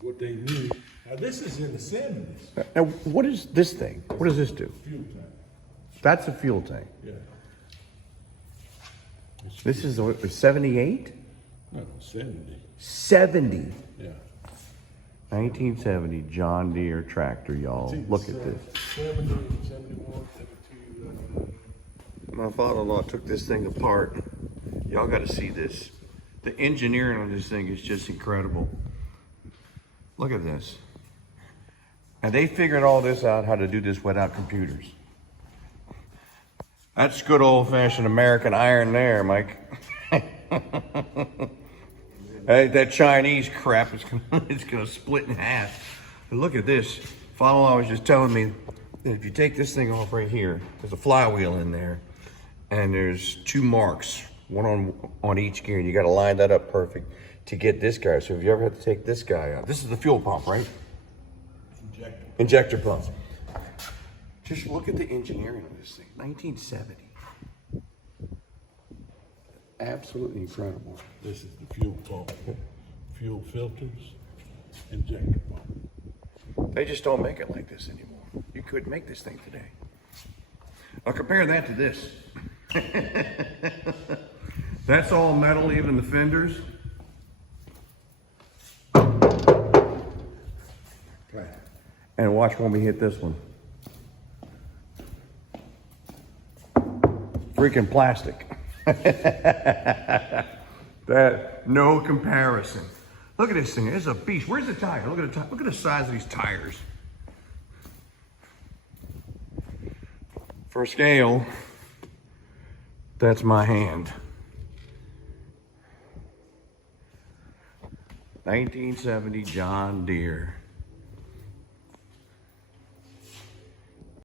what they need. Now this is in the 70s. Now, what is this thing? What does this do? Fuel tank. That's a fuel tank. Yeah. This is a 78? No, 70. 70. Yeah. 1970 John Deere Tractor, y'all. Look at this. 70, 71, 72. My father-in-law took this thing apart. Y'all got to see this. The engineering on this thing is just incredible. Look at this. And they figured all this out, how to do this without computers. That's good old-fashioned American iron there, Mike. Hey, that Chinese crap is gonna split in half. But look at this. Father-in-law was just telling me that if you take this thing off right here, there's a flywheel in there, and there's 2 marks, one on each gear, and you got to line that up perfect to get this guy. So if you ever have to take this guy out, this is the fuel pump, right? Injector pump. Just look at the engineering of this thing. 1970. Absolutely incredible. This is the fuel pump. Fuel filters, injector pump. They just don't make it like this anymore. You couldn't make this thing today. Now compare that to this. That's all metal, even the fenders. Okay. And watch when we hit this one. Freaking plastic. That, no comparison. Look at this thing, it's a beast. Where's the tire? Look at the size of these tires. For scale, that's my hand. 1970 John Deere.